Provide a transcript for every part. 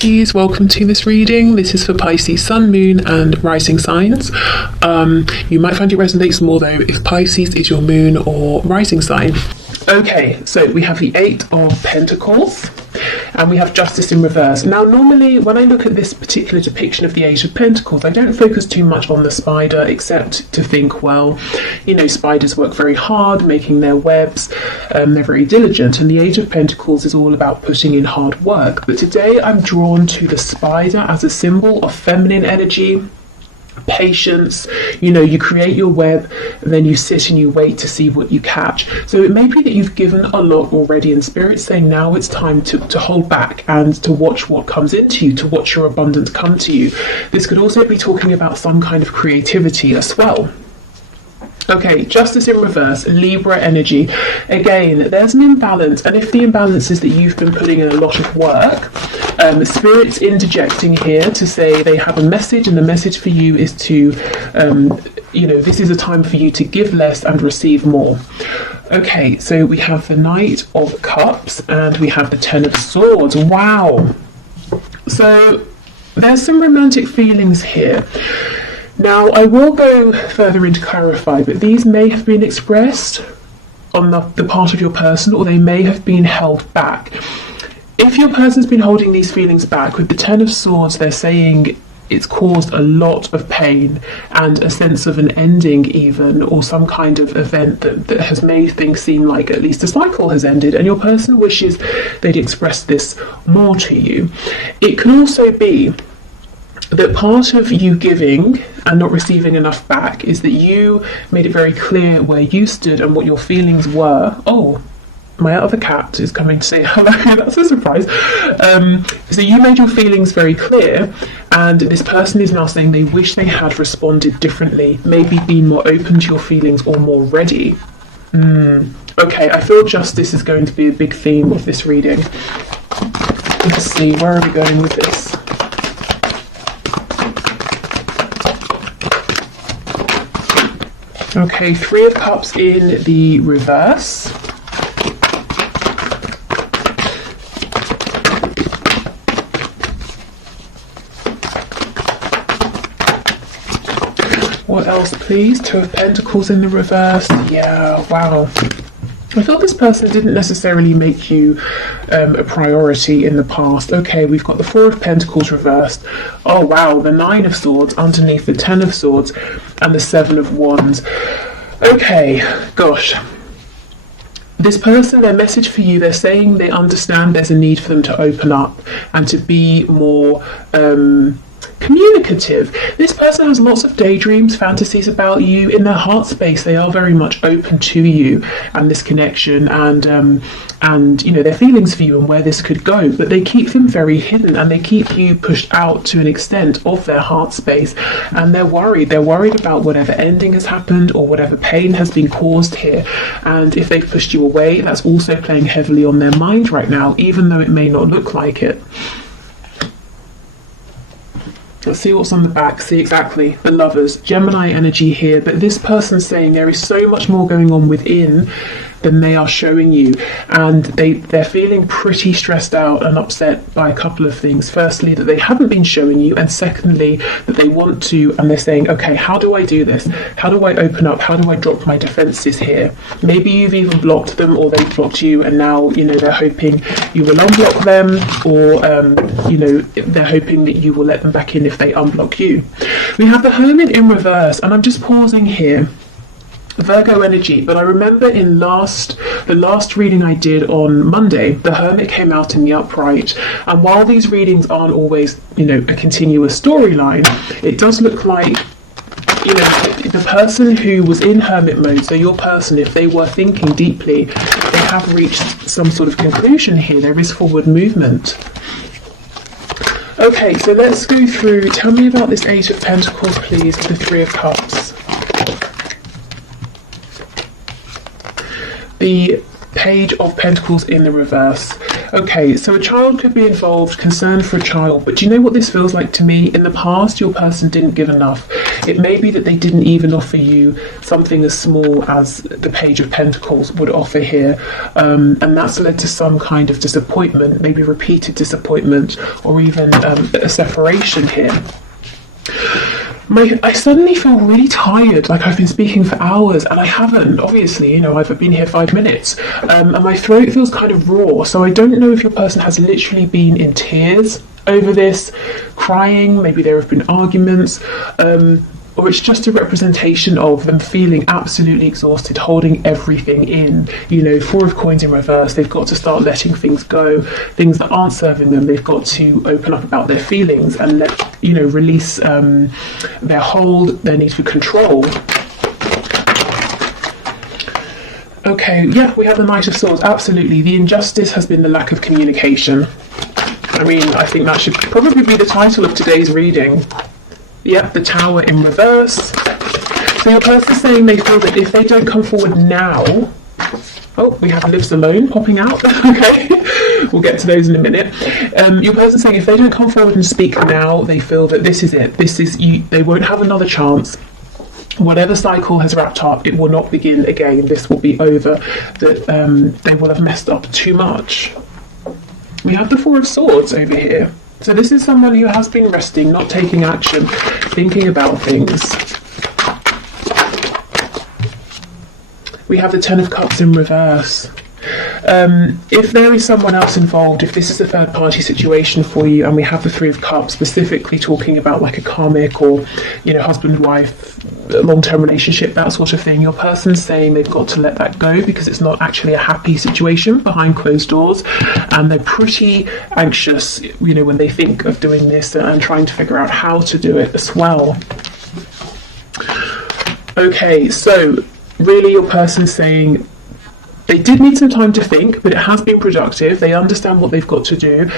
Pisces, welcome to this reading. This is for Pisces Sun, Moon and Rising signs. You might find it resonates more though if Pisces is your moon or rising sign. Okay, so we have the Eight of Pentacles and we have Justice in reverse. Now normally when I look at this particular depiction of the Eight of Pentacles, I don't focus too much on the spider except to think, well, you know, spiders work very hard making their webs, they're very diligent, and the Eight of Pentacles is all about putting in hard work. But today I'm drawn to the spider as a symbol of feminine energy, patience. You know, you create your web and then you sit and you wait to see what you catch. So it may be that you've given a lot already and Spirit's saying now it's time to hold back and to watch what comes into you, to watch your abundance come to you. This could also be talking about some kind of creativity as well. Okay, Justice in reverse, Libra energy. Again, there's an imbalance, and if the imbalance is that you've been putting in a lot of work, Spirit's interjecting here to say they have a message, and the message for you is to, you know, this is a time for you to give less and receive more. Okay, so we have the Knight of Cups, and we have the Ten of Swords. Wow! So there's some romantic feelings here. Now, I will go further in to clarify, but these may have been expressed on the part of your person, or they may have been held back. If your person's been holding these feelings back, with the Ten of Swords, they're saying it's caused a lot of pain and a sense of an ending even, or some kind of event that has made things seem like at least a cycle has ended, and your person wishes they'd express this more to you. It can also be that part of you giving and not receiving enough back is that you made it very clear where you stood and what your feelings were. Oh, my other cat is coming to say hello. That's a surprise. So you made your feelings very clear, and this person is now saying they wish they had responded differently, maybe been more open to your feelings or more ready. Okay, I feel justice is going to be a big theme of this reading. Let's see, where are we going with this? Okay, Three of Cups in the reverse. What else, please? Two of Pentacles in the reverse. Yeah, wow. I thought this person didn't necessarily make you a priority in the past. Okay, we've got the Four of Pentacles reversed. Oh wow, the Nine of Swords underneath the Ten of Swords and the Seven of Wands. Okay, gosh. This person, their message for you, they're saying they understand there's a need for them to open up and to be more communicative. This person has lots of daydreams, fantasies about you. In their heart space, they are very much open to you and this connection and you know, their feelings for you and where this could go, but they keep them very hidden and they keep you pushed out to an extent of their heart space, and they're worried about whatever ending has happened or whatever pain has been caused here. And if they've pushed you away, that's also playing heavily on their mind right now, even though it may not look like it. Let's see what's on the back. See, exactly, the Lovers, Gemini energy here, but this person's saying there is so much more going on within than they are showing you, and they're feeling pretty stressed out and upset by a couple of things. Firstly, that they haven't been showing you, and secondly, that they want to, and they're saying, okay, how do I do this? How do I open up? How do I drop my defenses here? Maybe you've even blocked them, or they've blocked you, and now, you know, they're hoping you will unblock them, or you know, they're hoping that you will let them back in if they unblock you. We have the Hermit in reverse, and I'm just pausing here. Virgo energy, but I remember in the last reading I did on Monday, the Hermit came out in the upright, and while these readings aren't always, you know, a continuous storyline, it does look like, you know, the person who was in Hermit mode, so your person, if they were thinking deeply, they have reached some sort of conclusion here. There is forward movement. Okay, so let's go through. Tell me about this Eight of Pentacles, please, with the Three of Cups. The Page of Pentacles in the reverse. Okay, so a child could be involved, concern for a child, but do you know what this feels like to me? In the past, your person didn't give enough. It may be that they didn't even offer you something as small as the Page of Pentacles would offer here, and that's led to some kind of disappointment, maybe repeated disappointment, or even a separation here. I suddenly feel really tired, like I've been speaking for hours, and I haven't, obviously, you know, I've been here 5 minutes, and my throat feels kind of raw, so I don't know if your person has literally been in tears over this, crying, maybe there have been arguments, or it's just a representation of them feeling absolutely exhausted, holding everything in. You know, Four of Coins in reverse, they've got to start letting things go, things that aren't serving them. They've got to open up about their feelings and release their hold, their need for control. Okay, yeah, we have the Knight of Swords, absolutely. The injustice has been the lack of communication. I mean, I think that should probably be the title of today's reading. Yep, the Tower in reverse. So your person's saying they feel that if they don't come forward now... Oh, we have Lives Alone popping out. Okay, we'll get to those in a minute. Your person's saying if they don't come forward and speak now, they feel that this is it. This is you. They won't have another chance. Whatever cycle has wrapped up, it will not begin again. This will be over. That they will have messed up too much. We have the Four of Swords over here. So this is someone who has been resting, not taking action, thinking about things. We have the Ten of Cups in reverse. If there is someone else involved, if this is a third party situation for you, and we have the Three of Cups specifically talking about like a karmic or, you know, husband, wife, long-term relationship, that sort of thing, your person's saying they've got to let that go because it's not actually a happy situation behind closed doors, and they're pretty anxious, you know, when they think of doing this and trying to figure out how to do it as well. Okay, so really your person's saying they did need some time to think, but it has been productive. They understand what they've got to do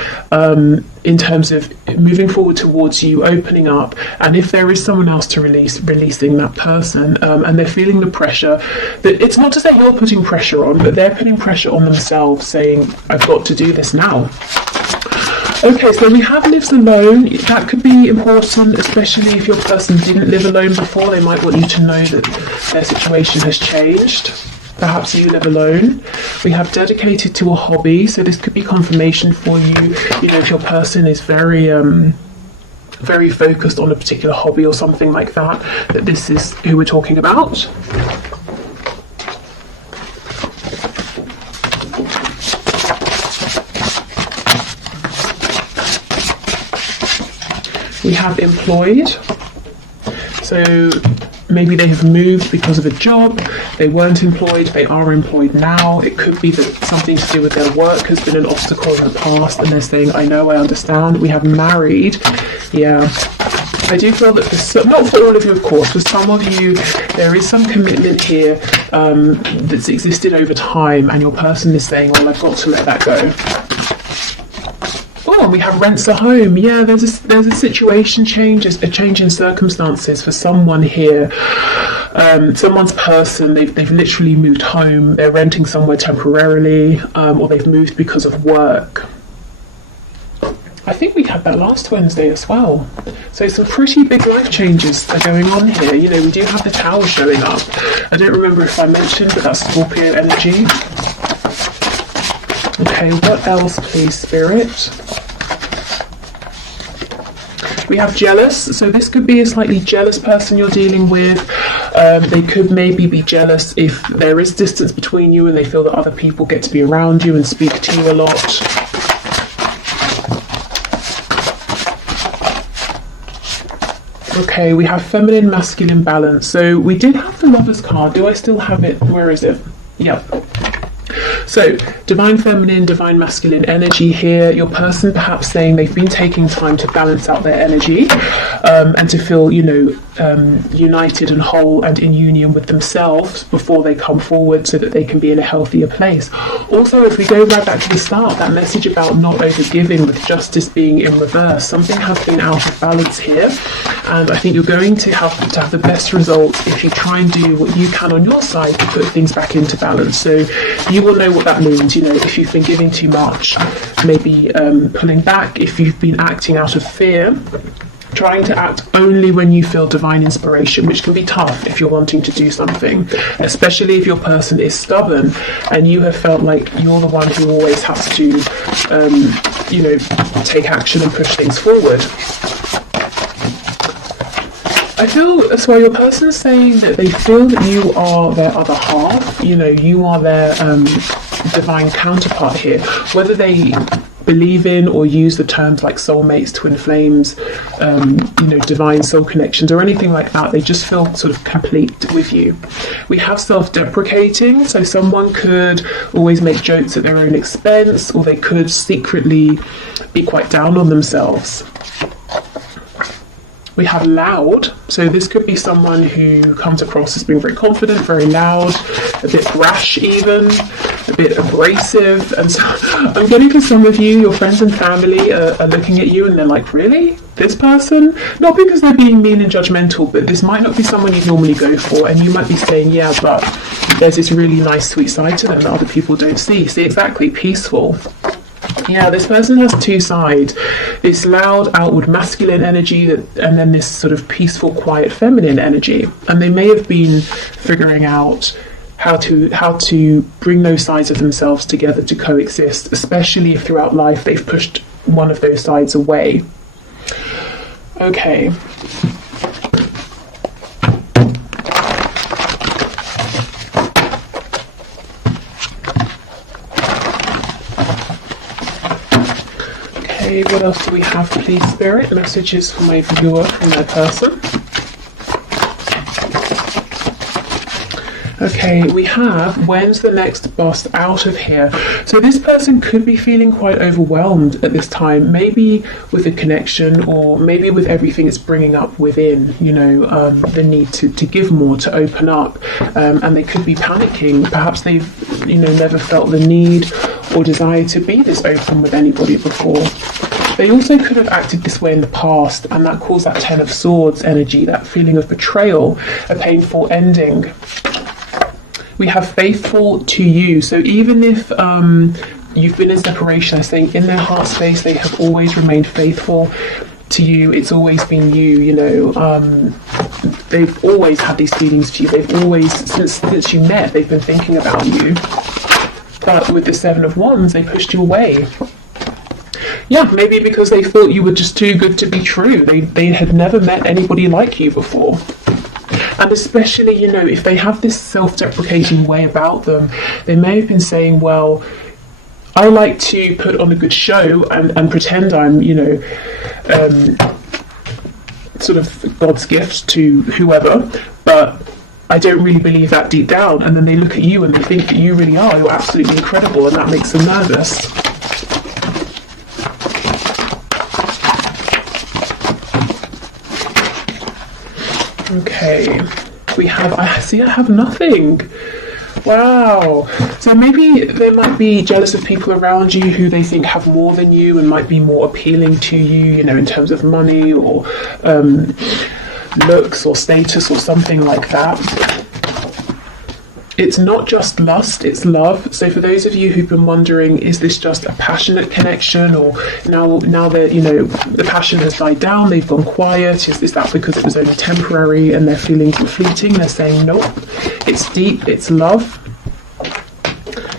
in terms of moving forward towards you, opening up, and if there is someone else to releasing that person, and they're feeling the pressure. That it's not to say you're putting pressure on, but they're putting pressure on themselves, saying, I've got to do this now. Okay, so we have Lives Alone. That could be important, especially if your person didn't live alone before. They might want you to know that their situation has changed. Perhaps you live alone. We have Dedicated to a hobby, so this could be confirmation for you. You know, if your person is very focused on a particular hobby or something like that, that this is who we're talking about. We have Employed. So maybe they have moved because of a job, they weren't employed, they are employed now. It could be that something to do with their work has been an obstacle in the past and they're saying, I know, I understand. We have Married. Yeah, I do feel that for not for all of you, of course, for some of you, there is some commitment here that's existed over time, and your person is saying, well, I've got to let that go. Oh, and we have Rents a Home. Yeah, there's a situation change, a change in circumstances for someone here. Someone's person, they've literally moved home, they're renting somewhere temporarily, or they've moved because of work. I think we had that last Wednesday as well. So some pretty big life changes are going on here. You know, we do have the Tower showing up. I don't remember if I mentioned, but that's Scorpio energy. Okay, what else, please, Spirit? We have Jealous. So this could be a slightly jealous person you're dealing with. They could maybe be jealous if there is distance between you and they feel that other people get to be around you and speak to you a lot. Okay, we have Feminine, Masculine balance. So we did have the Lovers card. Do I still have it? Where is it? Yep. So, Divine Feminine, Divine Masculine energy here. Your person perhaps saying they've been taking time to balance out their energy and to feel, you know, united and whole and in union with themselves before they come forward so that they can be in a healthier place. Also, if we go right back to the start, that message about not overgiving with justice being in reverse, something has been out of balance here. And I think you're going to have the best results if you try and do what you can on your side to put things back into balance. So you will know what what that means. You know, if you've been giving too much, maybe pulling back. If you've been acting out of fear, trying to act only when you feel divine inspiration, which can be tough if you're wanting to do something, especially if your person is stubborn and you have felt like you're the one who always has to, you know, take action and push things forward. I feel as well your person is saying that they feel that you are their other half, you know, you are their divine counterpart here, whether they believe in or use the terms like soulmates, twin flames, you know, divine soul connections or anything like that. They just feel sort of complete with you. We have self-deprecating, so someone could always make jokes at their own expense, or they could secretly be quite down on themselves. We have loud, so this could be someone who comes across as being very confident, very loud, a bit brash even, a bit abrasive. And so I'm getting for some of you, your friends and family are looking at you and they're like, really? This person? Not because they're being mean and judgmental, but this might not be someone you'd normally go for, and you might be saying, yeah, but there's this really nice sweet side to them that other people don't see. See, exactly, peaceful. Yeah, this person has two sides, this loud outward masculine energy and then this sort of peaceful quiet feminine energy, and they may have been figuring out how to bring those sides of themselves together to coexist, especially if throughout life they've pushed one of those sides away. Okay. What else do we have, please, Spirit? Messages for my viewer from their person. Okay, we have, when's the next bus out of here? So this person could be feeling quite overwhelmed at this time, maybe with a connection or maybe with everything it's bringing up within, you know, the need to give more, to open up, and they could be panicking. Perhaps they've, you know, never felt the need or desire to be this open with anybody before. They also could have acted this way in the past, and that caused that Ten of Swords energy, that feeling of betrayal, a painful ending. We have faithful to you. So even if you've been in separation, I think in their heart space they have always remained faithful to you. It's always been you, you know. They've always had these feelings for you. They've always, since you met, they've been thinking about you. But with the Seven of Wands, they pushed you away. Yeah, maybe because they thought you were just too good to be true. They had never met anybody like you before. And especially, you know, if they have this self-deprecating way about them, they may have been saying, well, I like to put on a good show and pretend I'm, you know, sort of God's gift to whoever, but I don't really believe that deep down. And then they look at you and they think that you really are. You're absolutely incredible, and that makes them nervous. Okay, we have, I have nothing. Wow. So maybe they might be jealous of people around you who they think have more than you and might be more appealing to you, you know, in terms of money or looks or status or something like that. It's not just lust, it's love. So for those of you who've been wondering, is this just a passionate connection, or now that, you know, the passion has died down, they've gone quiet, is that because it was only temporary and their feelings were fleeting? They're saying nope, it's deep, it's love.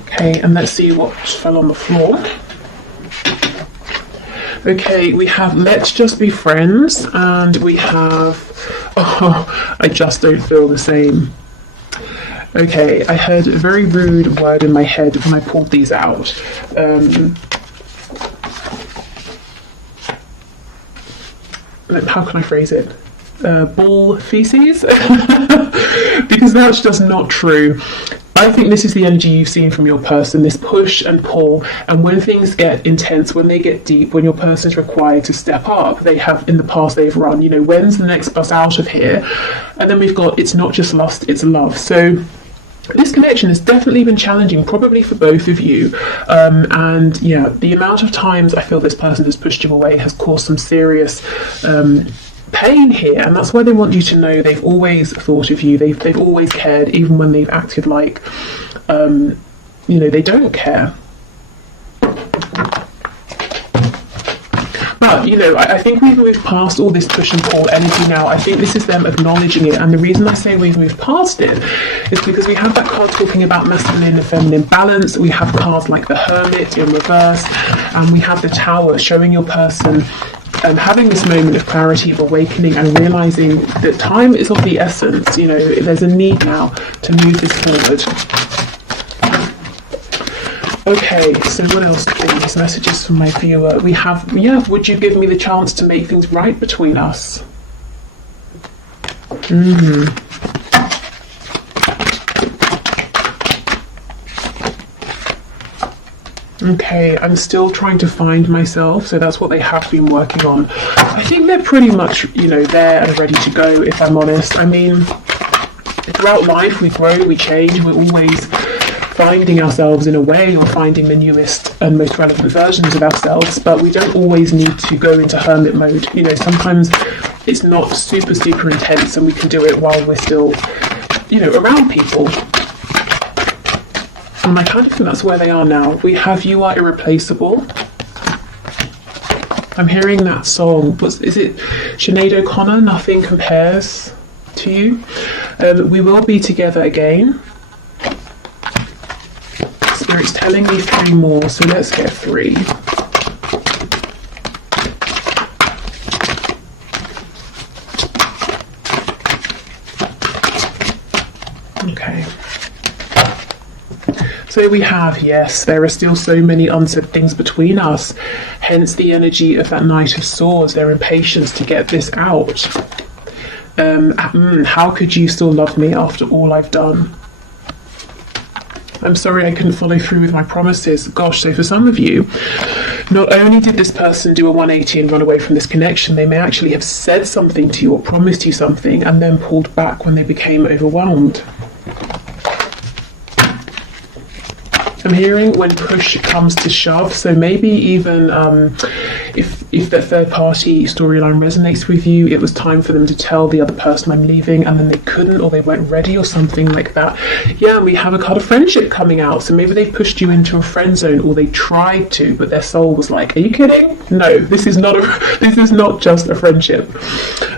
Okay, and let's see what fell on the floor. Okay, we have let's just be friends, and we have, oh, I just don't feel the same. Okay, I heard a very rude word in my head when I pulled these out. How can I phrase it? Bull feces? Because that's just not true. I think this is the energy you've seen from your person, this push and pull, and when things get intense, when they get deep, when your person is required to step up, they have, in the past, they've run, you know, when's the next bus out of here? And then we've got, it's not just lust, it's love. So this connection has definitely been challenging, probably for both of you. And yeah, the amount of times I feel this person has pushed you away has caused some serious pain here, and that's why they want you to know they've always thought of you, they've always cared, even when they've acted like you know, they don't care. But, you know, I think we've moved past all this push and pull energy now. I think this is them acknowledging it. And the reason I say we've moved past it is because we have that card talking about masculine and feminine balance. We have cards like the Hermit in reverse. And we have the Tower showing your person having this moment of clarity, of awakening, and realizing that time is of the essence. You know, there's a need now to move this forward. Okay, so what else, please? Messages from my viewer. We have, would you give me the chance to make things right between us? Okay, I'm still trying to find myself, so that's what they have been working on. I think they're pretty much, you know, there and ready to go, if I'm honest. I mean, throughout life, we grow, we change, we're always finding ourselves in a way, or finding the newest and most relevant versions of ourselves, but we don't always need to go into hermit mode. You know, sometimes it's not super intense and we can do it while we're still, you know, around people. And I kind of think that's where they are now. We have You Are Irreplaceable. I'm hearing that song. Is it Sinead O'Connor? Nothing Compares to You. We will be together again. Spirit's telling me 3 more, so let's get 3. Okay. So we have, yes, there are still so many unsaid things between us, hence the energy of that Knight of Swords, their impatience to get this out. How could you still love me after all I've done? I'm sorry I couldn't follow through with my promises. Gosh, so for some of you, not only did this person do a 180 and run away from this connection, they may actually have said something to you or promised you something and then pulled back when they became overwhelmed. I'm hearing when push comes to shove, so maybe even if that third party storyline resonates with you, it was time for them to tell the other person I'm leaving and then they couldn't, or they weren't ready, or something like that. Yeah, and we have a card of friendship coming out, so maybe they pushed you into a friend zone, or they tried to, but their soul was like, are you kidding? No, this is not just a friendship.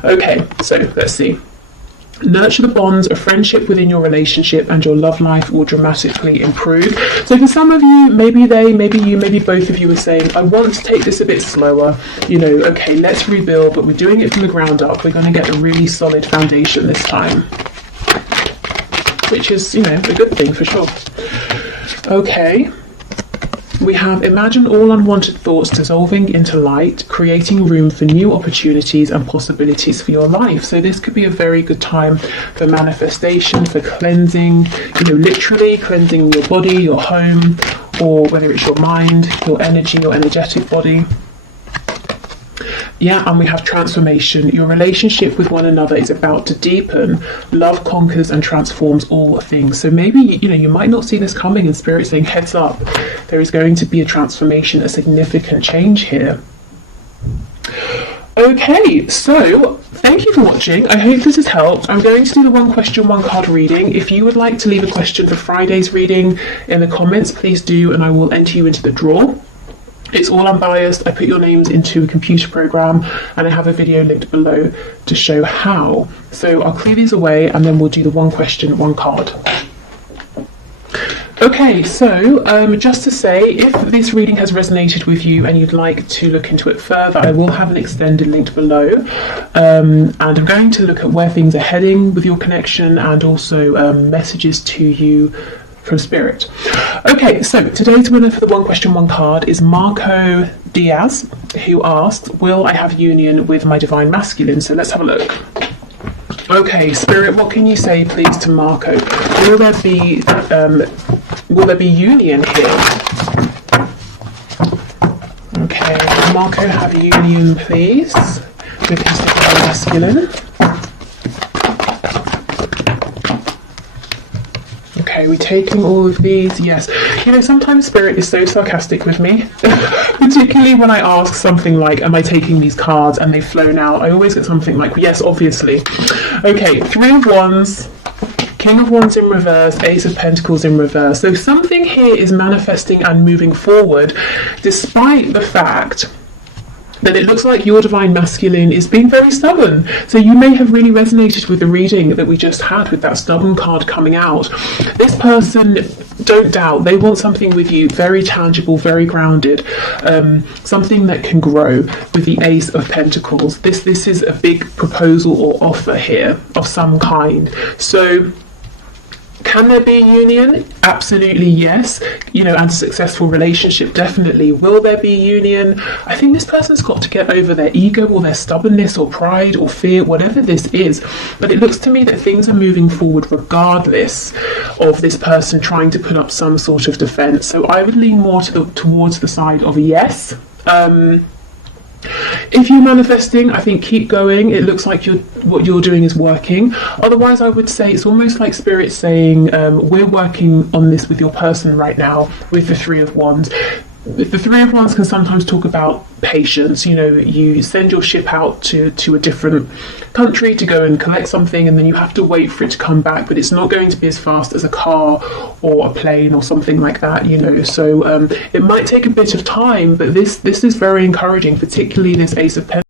Okay, so let's see. Nurture the bonds of friendship within your relationship and your love life will dramatically improve. So for some of you, maybe they, maybe you, maybe both of you are saying, I want to take this a bit slower. You know, okay, let's rebuild, but we're doing it from the ground up. We're going to get a really solid foundation this time. Which is, you know, a good thing for sure. Okay. We have imagine all unwanted thoughts dissolving into light, creating room for new opportunities and possibilities for your life. So this could be a very good time for manifestation, for cleansing, you know, literally cleansing your body, your home, or whether it's your mind, your energy, your energetic body. Yeah, and we have transformation. Your relationship with one another is about to deepen. Love conquers and transforms all things. So maybe, you know, you might not see this coming, and Spirit saying, heads up, there is going to be a transformation, a significant change here. Okay, so thank you for watching. I hope this has helped. I'm going to do the 1 question, 1 card reading. If you would like to leave a question for Friday's reading in the comments, please do, and I will enter you into the draw. It's all unbiased. I put your names into a computer program and I have a video linked below to show how. So I'll clear these away and then we'll do the 1 question, 1 card. Okay, so just to say, if this reading has resonated with you and you'd like to look into it further, I will have an extended link below. And I'm going to look at where things are heading with your connection and also messages to you from Spirit. Okay, so today's winner for the 1 question, 1 card is Marco Diaz, who asked, will I have union with my divine masculine? So let's have a look. Okay, Spirit, what can you say please to Marco? Will there be union here? Okay, Marco, have union please with his divine masculine. Okay, we're taking all of these. Yes, you know, sometimes Spirit is so sarcastic with me, particularly when I ask something like, am I taking these cards, and they've flown out. I always get something like, yes, obviously. Okay, 3 of Wands, King of Wands in reverse, Ace of Pentacles in reverse. So something here is manifesting and moving forward, despite the fact that it looks like your divine masculine is being very stubborn. So you may have really resonated with the reading that we just had with that stubborn card coming out. This person, don't doubt, they want something with you very tangible, very grounded, something that can grow with the Ace of Pentacles. This is a big proposal or offer here of some kind. So can there be a union? Absolutely yes. And a successful relationship, definitely. Will there be a union? I think this person's got to get over their ego or their stubbornness or pride or fear, whatever this is. But it looks to me that things are moving forward regardless of this person trying to put up some sort of defense. So I would lean more towards the side of a yes. If you're manifesting, I think keep going. It looks like what you're doing is working. Otherwise, I would say it's almost like Spirit saying, we're working on this with your person right now with the Three of Wands. The Three of Wands can sometimes talk about patience. You send your ship out to a different country to go and collect something, and then you have to wait for it to come back, but it's not going to be as fast as a car or a plane or something like that, so it might take a bit of time, but this is very encouraging, particularly this Ace of Pentacles.